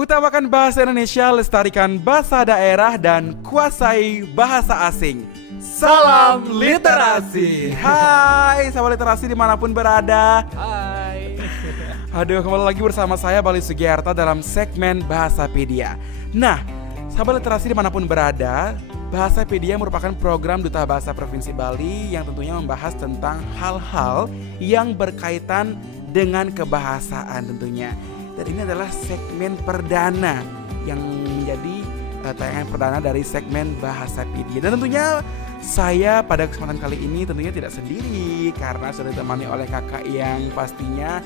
Utamakan bahasa Indonesia, lestarikan bahasa daerah, dan kuasai bahasa asing. Salam literasi. Hai, sahabat literasi dimanapun berada. Hai. Aduh, kembali lagi bersama saya Bali Sugiarta dalam segmen Bahasapedia. Nah, sahabat literasi dimanapun berada, Bahasapedia merupakan program Duta Bahasa Provinsi Bali yang tentunya membahas tentang hal-hal yang berkaitan dengan kebahasaan tentunya. Dan ini adalah segmen perdana yang menjadi tayangan perdana dari segmen Bahasapedia. Dan tentunya saya pada kesempatan kali ini tentunya tidak sendiri karena sudah ditemani oleh kakak yang pastinya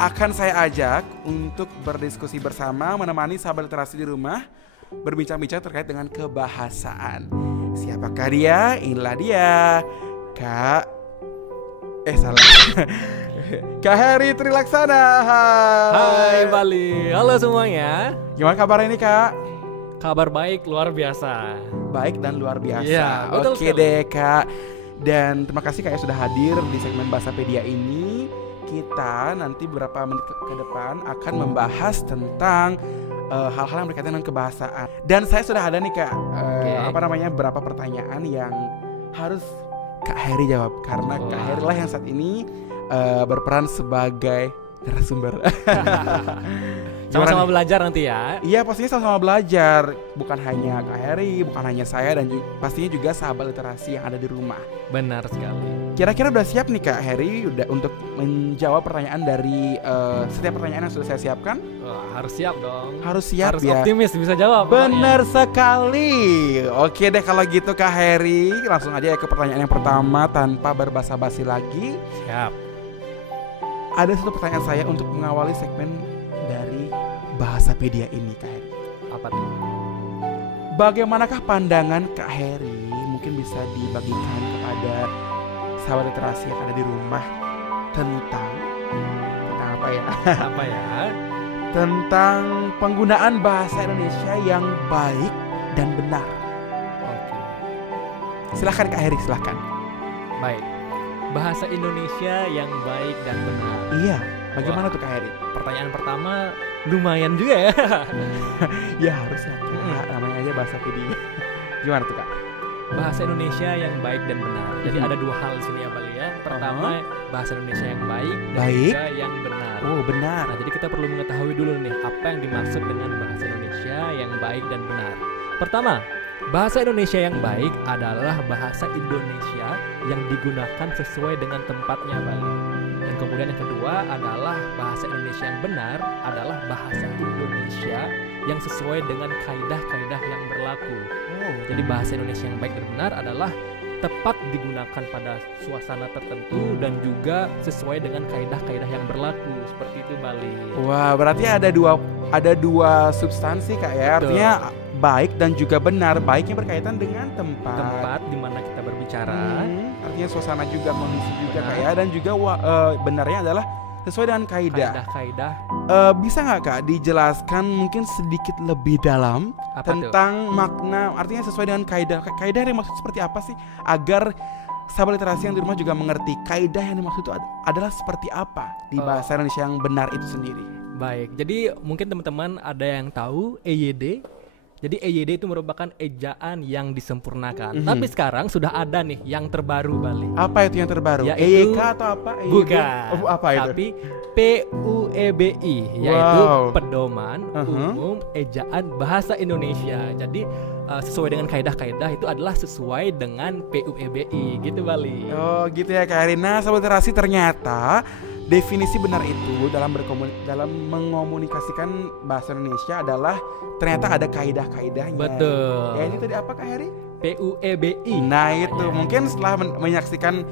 akan saya ajak untuk berdiskusi bersama, menemani sahabat literasi di rumah berbincang-bincang terkait dengan kebahasaan. Siapakah dia? Inilah dia, salah. Kak Heri Trilaksana. Hai Bali. Halo semuanya. Gimana kabarnya ini, Kak? Kabar baik, luar biasa. Baik dan luar biasa. Iya, betul Oke sekali. deh, Kak. Dan terima kasih Kak ya sudah hadir di segmen Bahasapedia ini. Kita nanti beberapa menit ke depan akan membahas tentang hal-hal yang berkaitan dengan kebahasaan. Dan saya sudah ada nih Kak, beberapa pertanyaan yang harus Kak Heri jawab karena Kak Heri lah yang saat ini berperan sebagai narasumber. Sama-sama belajar nanti ya. Iya, pastinya sama-sama belajar. Bukan hanya Kak Heri, bukan hanya saya, dan pastinya juga sahabat literasi yang ada di rumah. Benar sekali. Kira-kira udah siap nih Kak Heri udah untuk menjawab pertanyaan dari setiap pertanyaan yang sudah saya siapkan? Wah, harus siap dong. Harus siap harus ya. optimis bisa jawab. Benar sekali. Oke deh kalau gitu Kak Heri, langsung aja ya ke pertanyaan yang pertama tanpa berbasa-basi lagi. Siap. Ada satu pertanyaan saya untuk mengawali segmen dari Bahasapedia ini Kak Heri. Apa tuh? Bagaimanakah pandangan Kak Heri? Mungkin bisa dibagikan kepada sahabat literasi yang ada di rumah tentang apa ya? Apa ya? Tentang penggunaan bahasa Indonesia yang baik dan benar. Oke. Silahkan Kak Heri, silahkan. Baik. Bahasa Indonesia yang baik dan benar. Iya, bagaimana tuh Kak Heri? Pertanyaan pertama lumayan juga ya. Ya harusnya namanya aja Bahasapedia. Gimana tuh Kak? Bahasa Indonesia yang baik dan benar. Jadi ada dua hal di sini ya Bali ya. Pertama, bahasa Indonesia yang baik dan juga yang benar. Oh, benar. Nah, jadi kita perlu mengetahui dulu nih apa yang dimaksud dengan bahasa Indonesia yang baik dan benar. Pertama, bahasa Indonesia yang baik adalah bahasa Indonesia yang digunakan sesuai dengan tempatnya Bali. Dan kemudian yang kedua adalah bahasa Indonesia yang benar adalah bahasa Indonesia yang sesuai dengan kaidah-kaidah yang berlaku. Jadi bahasa Indonesia yang baik dan benar adalah tepat digunakan pada suasana tertentu dan juga sesuai dengan kaidah-kaidah yang berlaku. Seperti itu Bali. Wah, berarti ada dua substansi Kak ya. Artinya baik dan juga benar. Baiknya berkaitan dengan tempat di mana kita berbicara. Artinya suasana juga, kondisi juga Kak ya. Dan juga benarnya adalah sesuai dengan kaidah-kaidah. Bisa nggak Kak dijelaskan mungkin sedikit lebih dalam tentang makna, artinya sesuai dengan kaidah yang dimaksud seperti apa sih, agar sahabat literasi yang di rumah juga mengerti kaidah yang dimaksud itu adalah seperti apa di bahasa Indonesia yang benar itu sendiri. Baik, jadi mungkin teman-teman ada yang tahu EYD. Jadi EYD itu merupakan ejaan yang disempurnakan. Tapi sekarang sudah ada nih yang terbaru Bali. Apa itu yang terbaru? Yaitu, EYK atau apa? EYD? Bukan. Apa itu? Tapi PUEBI, yaitu Pedoman Umum Ejaan Bahasa Indonesia. Jadi sesuai dengan kaidah-kaidah itu adalah sesuai dengan PUEBI gitu Bali. Oh gitu ya Kak Arina. Sahabat literasi, ternyata definisi benar itu dalam mengomunikasikan bahasa Indonesia adalah ternyata ada kaidah-kaidahnya. Betul. Ya ini tadi apa Kak Heri? PUEBI. Nah itu mungkin setelah menyaksikan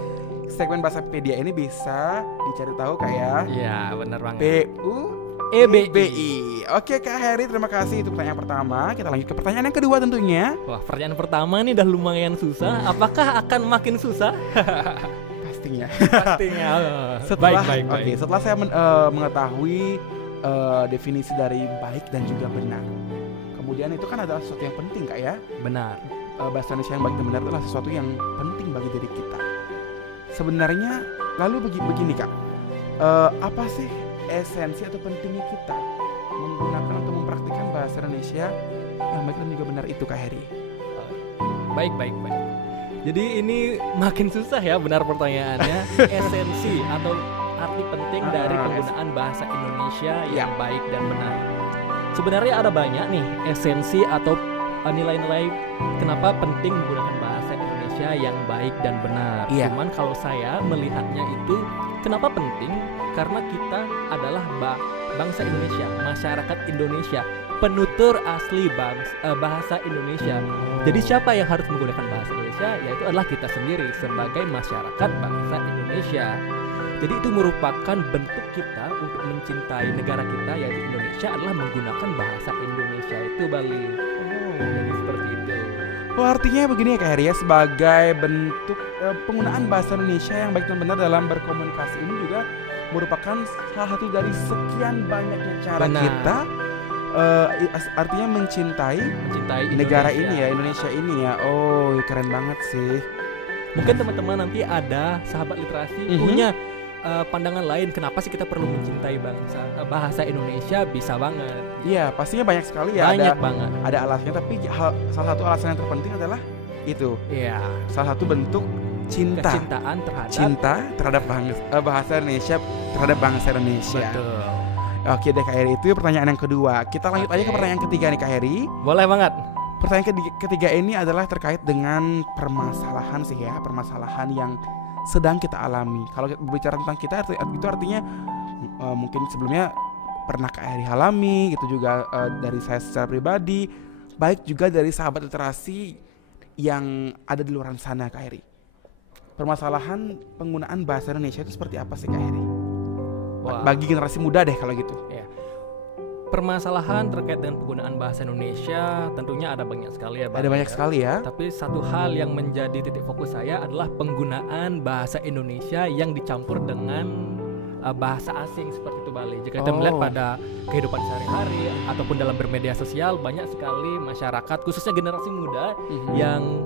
segmen Bahasapedia ini bisa dicari tahu Kak ya. Iya benar banget. PUEBI. Oke Kak Heri, terima kasih itu pertanyaan pertama. Kita lanjut ke pertanyaan yang kedua tentunya. Wah, pertanyaan pertama ini udah lumayan susah. Apakah akan makin susah? Pastinya. Baik. Setelah saya mengetahui definisi dari baik dan juga benar, kemudian itu kan adalah sesuatu yang penting Kak ya. Benar. Bahasa Indonesia yang baik dan benar adalah sesuatu yang penting bagi diri kita. Sebenarnya lalu begini Kak, apa sih esensi atau pentingnya kita menggunakan atau mempraktikkan bahasa Indonesia yang baik dan juga benar itu, Kak Heri? Baik. Jadi ini makin susah ya benar pertanyaannya. Esensi atau arti penting dari penggunaan bahasa Indonesia yang baik dan benar. Sebenarnya ada banyak nih esensi atau nilai-nilai kenapa penting menggunakan bahasa Indonesia yang baik dan benar. Cuman kalau saya melihatnya itu kenapa penting? Karena kita adalah bangsa Indonesia, masyarakat Indonesia, penutur asli bahasa Indonesia. Jadi siapa yang harus menggunakan bahasa Indonesia? Yaitu adalah kita sendiri sebagai masyarakat bangsa Indonesia. Jadi itu merupakan bentuk kita untuk mencintai negara kita yaitu Indonesia adalah menggunakan bahasa Indonesia itu, Bali. Jadi seperti itu. Oh, artinya begini ya Kak Heri ya, sebagai bentuk penggunaan bahasa Indonesia yang baik dan benar dalam berkomunikasi ini juga merupakan salah satu dari sekian banyaknya cara kita artinya mencintai negara ini ya, Indonesia ini ya. Oh, keren banget sih. Mungkin teman-teman nanti ada sahabat literasi punya pandangan lain kenapa sih kita perlu mencintai bahasa Indonesia, bisa banget. Iya, pastinya banyak sekali ya. Banyak banget. Ada alasannya, tapi salah satu alasan yang terpenting adalah itu. Iya. Salah satu bentuk kecintaan terhadap bahasa Indonesia, terhadap bangsa Indonesia. Betul. Oke deh Kak Heri, itu pertanyaan yang kedua. Kita lanjut aja ke pertanyaan ketiga nih Kak Heri. Boleh banget. Pertanyaan ketiga ini adalah terkait dengan permasalahan sih ya, permasalahan yang sedang kita alami. Kalau berbicara tentang kita itu artinya mungkin sebelumnya pernah Kak Heri alami, gitu juga dari saya secara pribadi, baik juga dari sahabat literasi yang ada di luar sana Kak Heri. Permasalahan penggunaan bahasa Indonesia itu seperti apa sih Kak Heri? Bagi generasi muda deh kalau gitu. Ya. Permasalahan terkait dengan penggunaan bahasa Indonesia tentunya ada banyak sekali ya. Ada banyak sekali ya. Tapi satu hal yang menjadi titik fokus saya adalah penggunaan bahasa Indonesia yang dicampur dengan bahasa asing seperti itu, Bali. Jika kita melihat pada kehidupan sehari-hari ataupun dalam bermedia sosial, banyak sekali masyarakat khususnya generasi muda yang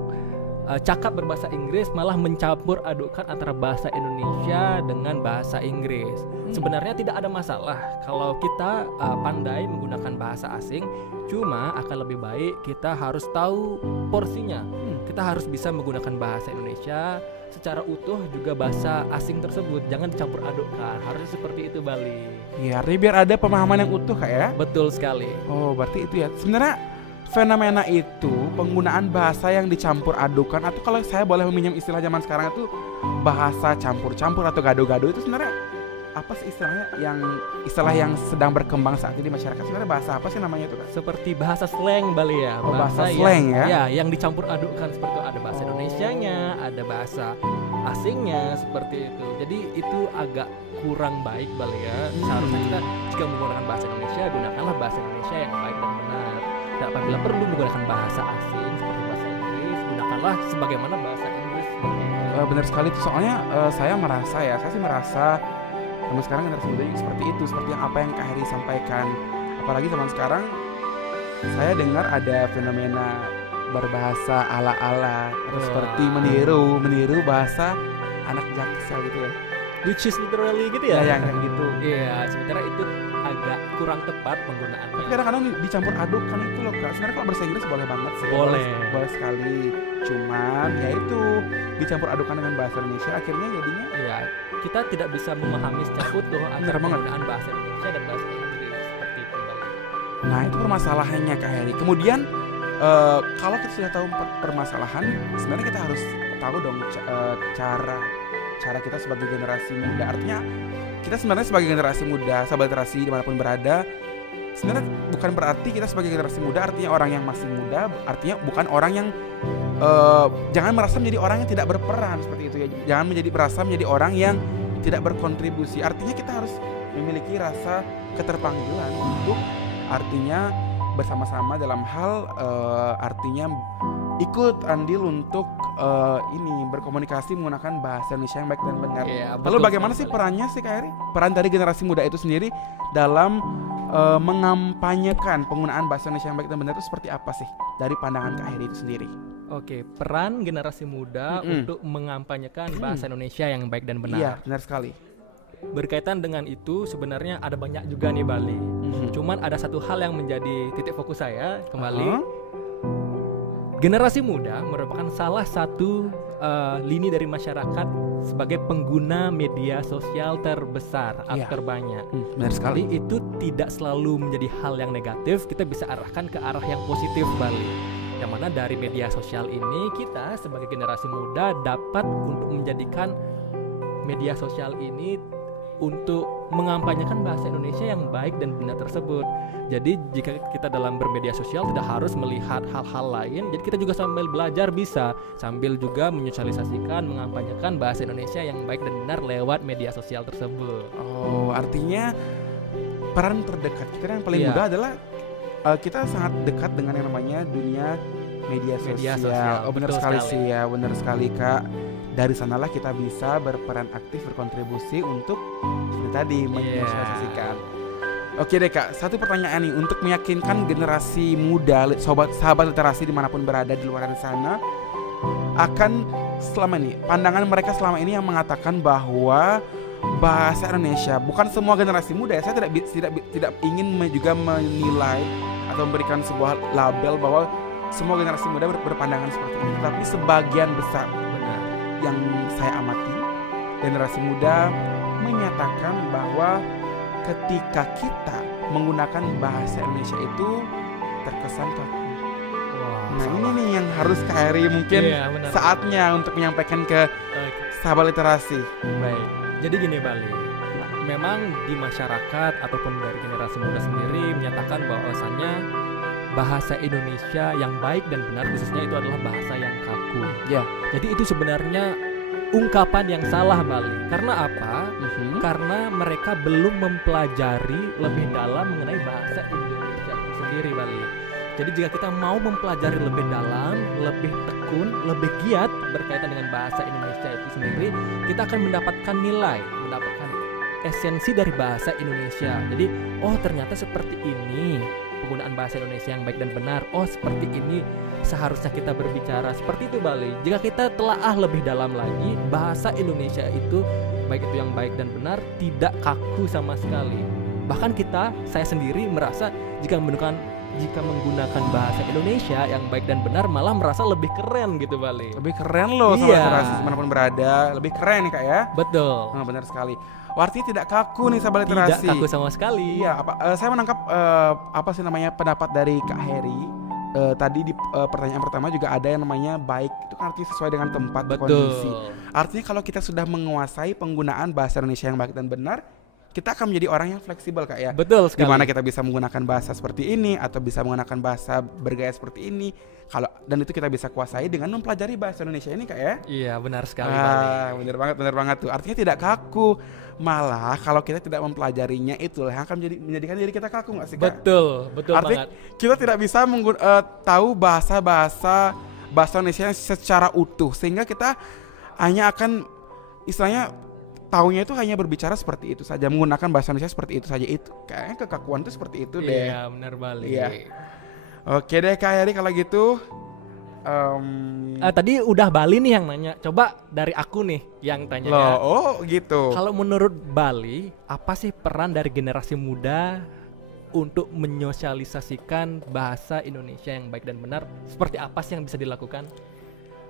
cakap berbahasa Inggris malah mencampur adukan antara bahasa Indonesia dengan bahasa Inggris. Sebenarnya tidak ada masalah kalau kita pandai menggunakan bahasa asing, cuma akan lebih baik kita harus tahu porsinya. Kita harus bisa menggunakan bahasa Indonesia secara utuh juga bahasa asing tersebut, jangan dicampur adukkan. Harusnya seperti itu, Bali. Iya, artinya biar ada pemahaman yang utuh Kak ya. Betul sekali. Oh, berarti itu ya. Sebenarnya fenomena itu penggunaan bahasa yang dicampur adukan, atau kalau saya boleh meminjam istilah zaman sekarang itu bahasa campur-campur atau gado-gado, itu sebenarnya apa sih istilah yang sedang berkembang saat ini di masyarakat? Sebenarnya bahasa apa sih namanya itu Kak? Seperti bahasa slang, Bali ya. Oh, bahasa slang ya? Ya, yang dicampur adukkan seperti itu. Ada bahasa Indonesianya, ada bahasa asingnya seperti itu. Jadi itu agak kurang baik, Bali ya. Seharusnya kita jika menggunakan bahasa Indonesia, gunakanlah bahasa Indonesia yang baik dan benar. Dan apabila perlu menggunakan bahasa asing seperti bahasa Inggris, gunakanlah sebagaimana bahasa Inggris seperti itu. Benar sekali itu. Soalnya saya sih merasa zaman sekarang generasi muda juga seperti itu, seperti apa yang Kak Heri sampaikan. Apalagi zaman sekarang saya dengar ada fenomena berbahasa ala-ala atau seperti meniru bahasa anak Jaksel gitu ya. Which is literally gitu ya? Yang gitu. Iya, sebenarnya itu agak kurang tepat penggunaannya. Tapi kadang-kadang dicampur adukkan itu loh Kak. Sebenarnya kalau bahasa Inggris boleh banget sih. Boleh sekali. Cuman ya itu dicampur adukkan dengan bahasa Indonesia, akhirnya jadinya ya kita tidak bisa memahami secara utuh antara penggunaan bahasa Indonesia dan bahasa Inggris seperti itu, Bang. Nah, itu permasalahannya Kak Heri. Kemudian kalau kita sudah tahu permasalahan, sebenarnya kita harus tahu dong cara kita sebagai generasi muda. Artinya kita sebenarnya sebagai generasi muda, sahabat literasi dimanapun berada, sebenarnya bukan berarti kita sebagai generasi muda artinya orang yang masih muda, artinya bukan orang yang jangan merasa menjadi orang yang tidak berperan seperti itu ya. Jangan merasa menjadi orang yang tidak berkontribusi. Artinya kita harus memiliki rasa keterpanggilan untuk artinya bersama-sama dalam hal artinya ikut andil untuk berkomunikasi menggunakan bahasa Indonesia yang baik dan benar. Lalu bagaimana sih perannya sih Kak Heri? Peran dari generasi muda itu sendiri dalam mengampanyekan penggunaan bahasa Indonesia yang baik dan benar itu seperti apa sih dari pandangan Kak Heri itu sendiri? Oke, peran generasi muda untuk mengampanyekan bahasa Indonesia yang baik dan benar. Iya, benar sekali. Berkaitan dengan itu sebenarnya ada banyak juga nih, Bali. Cuman ada satu hal yang menjadi titik fokus saya kembali. Generasi muda merupakan salah satu lini dari masyarakat sebagai pengguna media sosial terbesar atau terbanyak. Benar sekali. Jadi itu tidak selalu menjadi hal yang negatif, kita bisa arahkan ke arah yang positif Bali. Yang mana dari media sosial ini kita sebagai generasi muda dapat untuk menjadikan media sosial ini untuk mengampanyekan bahasa Indonesia yang baik dan benar tersebut. Jadi jika kita dalam bermedia sosial tidak harus melihat hal-hal lain, jadi kita juga sambil belajar bisa, sambil juga menyosialisasikan, mengampanyekan bahasa Indonesia yang baik dan benar lewat media sosial tersebut. Oh, artinya peran terdekat kita yang paling mudah adalah kita sangat dekat dengan yang namanya dunia media sosial. Oh, benar sekali sih ya, benar sekali Kak. Dari sanalah kita bisa berperan aktif, berkontribusi untuk seperti tadi menyosialisasikan. Oke deh Kak, satu pertanyaan nih untuk meyakinkan generasi muda, sahabat literasi dimanapun berada di luar sana, akan selama ini pandangan mereka selama ini yang mengatakan bahwa bahasa Indonesia, bukan semua generasi muda ya, saya tidak ingin juga menilai atau memberikan sebuah label bahwa semua generasi muda berpandangan seperti ini, tapi sebagian besar yang saya amati generasi muda menyatakan bahwa ketika kita menggunakan bahasa Indonesia itu terkesan kaku. Nah ini nih yang harus Kak Heri mungkin saatnya untuk menyampaikan ke sahabat literasi. Baik, jadi gini Bali, memang di masyarakat ataupun dari generasi muda sendiri menyatakan bahwasannya bahasa Indonesia yang baik dan benar khususnya itu adalah bahasa yang kaku. Jadi itu sebenarnya ungkapan yang salah Bali. Karena apa? Karena mereka belum mempelajari lebih dalam mengenai bahasa Indonesia itu sendiri Bali. Jadi jika kita mau mempelajari lebih dalam, lebih tekun, lebih giat berkaitan dengan bahasa Indonesia itu sendiri, kita akan mendapatkan nilai, mendapatkan esensi dari bahasa Indonesia. Jadi, oh ternyata seperti ini penggunaan bahasa Indonesia yang baik dan benar. Oh seperti ini seharusnya kita berbicara, seperti itu Bali. Jika kita telaah lebih dalam lagi, bahasa Indonesia itu baik itu yang baik dan benar, tidak kaku sama sekali. Bahkan saya sendiri merasa jika menggunakan bahasa Indonesia yang baik dan benar malah merasa lebih keren gitu Bali. Lebih keren loh sahabat literasi dimanapun berada, lebih keren nih Kak ya. Betul. Benar sekali. Artinya tidak kaku nih sahabat literasi. Tidak kaku sama sekali. Iya, saya menangkap pendapat dari Kak Heri. Tadi di pertanyaan pertama juga ada yang namanya baik, itu kan artinya sesuai dengan tempat, kondisi. Artinya kalau kita sudah menguasai penggunaan bahasa Indonesia yang baik dan benar, kita akan menjadi orang yang fleksibel Kak ya. Betul sekali. Dimana kita bisa menggunakan bahasa seperti ini atau bisa menggunakan bahasa bergaya seperti ini. Dan itu kita bisa kuasai dengan mempelajari bahasa Indonesia ini Kak ya. Iya benar sekali. Benar banget tuh. Artinya tidak kaku. Malah kalau kita tidak mempelajarinya, itulah yang akan menjadikan diri kita kaku nggak sih Kak? Betul artinya banget. Kita tidak bisa tahu bahasa Indonesia secara utuh, sehingga kita hanya akan istilahnya taunya itu hanya berbicara seperti itu saja, menggunakan bahasa Indonesia seperti itu saja. Itu kayaknya kekakuan itu seperti itu deh. Iya benar Bali. Iya. Oke deh Kak Heri kalau gitu. Tadi udah Bali nih yang nanya. Coba dari aku nih yang tanya. Oh gitu. Kalau menurut Bali, apa sih peran dari generasi muda untuk menyosialisasikan bahasa Indonesia yang baik dan benar? Seperti apa sih yang bisa dilakukan?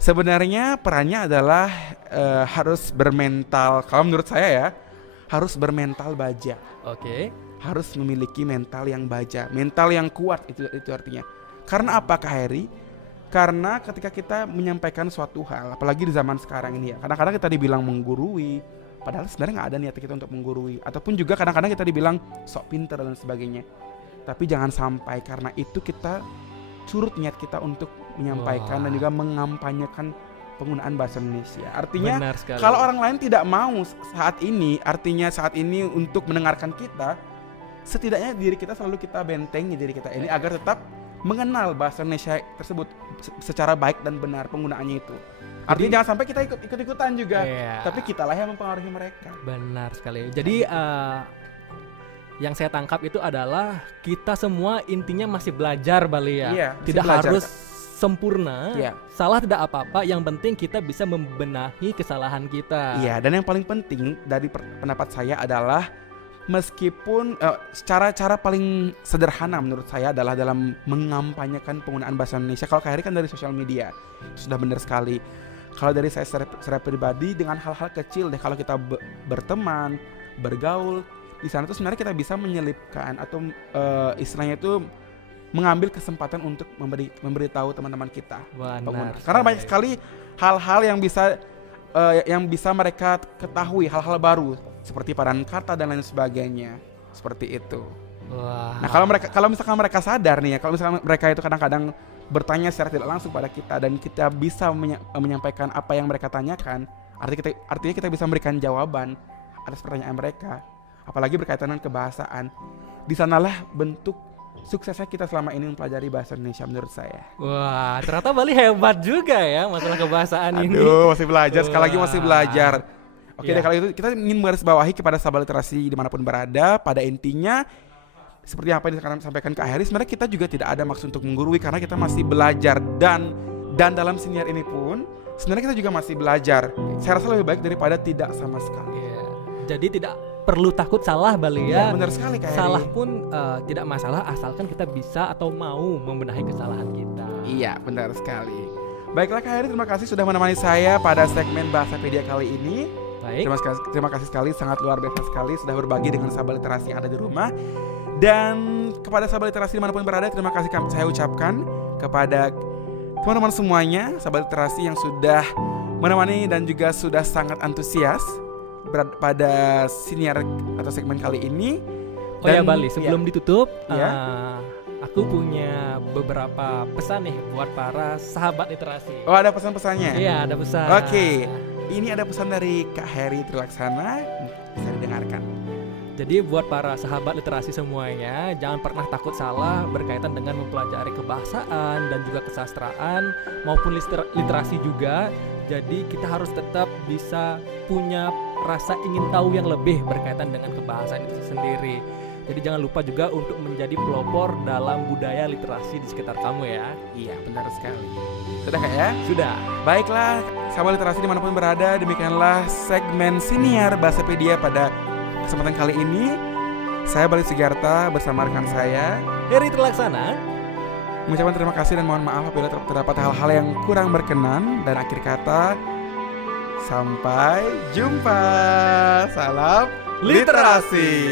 Sebenarnya perannya adalah harus bermental. Kalau menurut saya ya, harus bermental baja. Oke. Harus memiliki mental yang baja, mental yang kuat, itu artinya. Karena apa Kak Heri? Karena ketika kita menyampaikan suatu hal, apalagi di zaman sekarang ini ya, kadang-kadang kita dibilang menggurui, padahal sebenarnya nggak ada niat kita untuk menggurui. Ataupun juga kadang-kadang kita dibilang sok pinter dan sebagainya. Tapi jangan sampai karena itu kita surut niat kita untuk menyampaikan dan juga mengampanyekan penggunaan bahasa Indonesia. Artinya kalau orang lain tidak mau saat ini untuk mendengarkan kita, setidaknya diri kita selalu kita bentengi diri kita ini agar tetap mengenal bahasa Indonesia tersebut secara baik dan benar penggunaannya itu. Artinya jangan sampai kita ikut-ikutan juga, tapi kitalah yang mempengaruhi mereka. Benar sekali. Jadi yang saya tangkap itu adalah kita semua intinya masih belajar Bali ya. Iya, tidak belajar, harus sempurna. Iya. Salah tidak apa-apa, yang penting kita bisa membenahi kesalahan kita. Iya, dan yang paling penting dari pendapat saya adalah meskipun cara paling sederhana menurut saya adalah dalam mengampanyekan penggunaan bahasa Indonesia. Kalau Kak Heri kan dari sosial media, itu sudah benar sekali. Kalau dari saya secara pribadi dengan hal-hal kecil deh, kalau kita berteman, bergaul di sana tuh sebenarnya kita bisa menyelipkan atau istilahnya itu mengambil kesempatan untuk memberitahu teman-teman kita. Karena banyak sekali hal-hal yang bisa mereka ketahui, hal-hal baru seperti padanan kata dan lain sebagainya, seperti itu. Wah. Nah, kalau misalkan mereka sadar nih ya, kalau misalkan mereka itu kadang-kadang bertanya secara tidak langsung pada kita dan kita bisa menyampaikan apa yang mereka tanyakan, artinya kita bisa memberikan jawaban atas pertanyaan mereka, apalagi berkaitan dengan kebahasaan. Di sanalah bentuk suksesnya kita selama ini mempelajari bahasa Indonesia menurut saya. Wah, ternyata Bali hebat juga ya masalah kebahasaan ini. Aduh, masih belajar, sekali lagi masih belajar. Oke Ya. deh, kalau itu kita ingin menggarisbawahi kepada sahabat literasi dimanapun berada, pada intinya seperti apa yang disampaikan Kak Heri, sebenarnya kita juga tidak ada maksud untuk menggurui karena kita masih belajar dan dalam siniar ini pun sebenarnya kita juga masih belajar. Saya rasa lebih baik daripada tidak sama sekali. Iya. Jadi tidak perlu takut salah Bali Ya, ya. benar sekali Kak Heri. Salah pun tidak masalah asalkan kita bisa atau mau membenahi kesalahan kita. Iya, benar sekali. Baiklah Kak Heri, terima kasih sudah menemani saya pada segmen Bahasapedia kali ini. Baik. Terima kasih sekali, sangat luar biasa sekali sudah berbagi dengan sahabat literasi yang ada di rumah. Dan kepada sahabat literasi dimanapun berada, terima kasih saya ucapkan kepada teman-teman semuanya, sahabat literasi yang sudah menemani dan juga sudah sangat antusias pada siniar atau segmen kali ini. Oh ya Bali, sebelum ditutup, Ya. aku punya beberapa pesan nih buat para sahabat literasi. Oh, ada pesan-pesannya? Iya, ada pesan. Oke, ini ada pesan dari Kak Heri Trilaksana, bisa didengarkan. Jadi buat para sahabat literasi semuanya, jangan pernah takut salah berkaitan dengan mempelajari kebahasaan dan juga kesastraan maupun literasi juga. Jadi kita harus tetap bisa punya rasa ingin tahu yang lebih berkaitan dengan kebahasaan itu sendiri. Jadi jangan lupa juga untuk menjadi pelopor dalam budaya literasi di sekitar kamu ya. Iya, benar sekali. Sudah Kak ya? Sudah. Baiklah, sahabat literasi dimanapun berada, demikianlah segmen Siniar Bahasapedia pada kesempatan kali ini. Saya Bali Sugiarta bersama rekan saya Heri Trilaksana mengucapkan terima kasih dan mohon maaf apabila terdapat hal-hal yang kurang berkenan. Dan akhir kata, sampai jumpa. Salam literasi.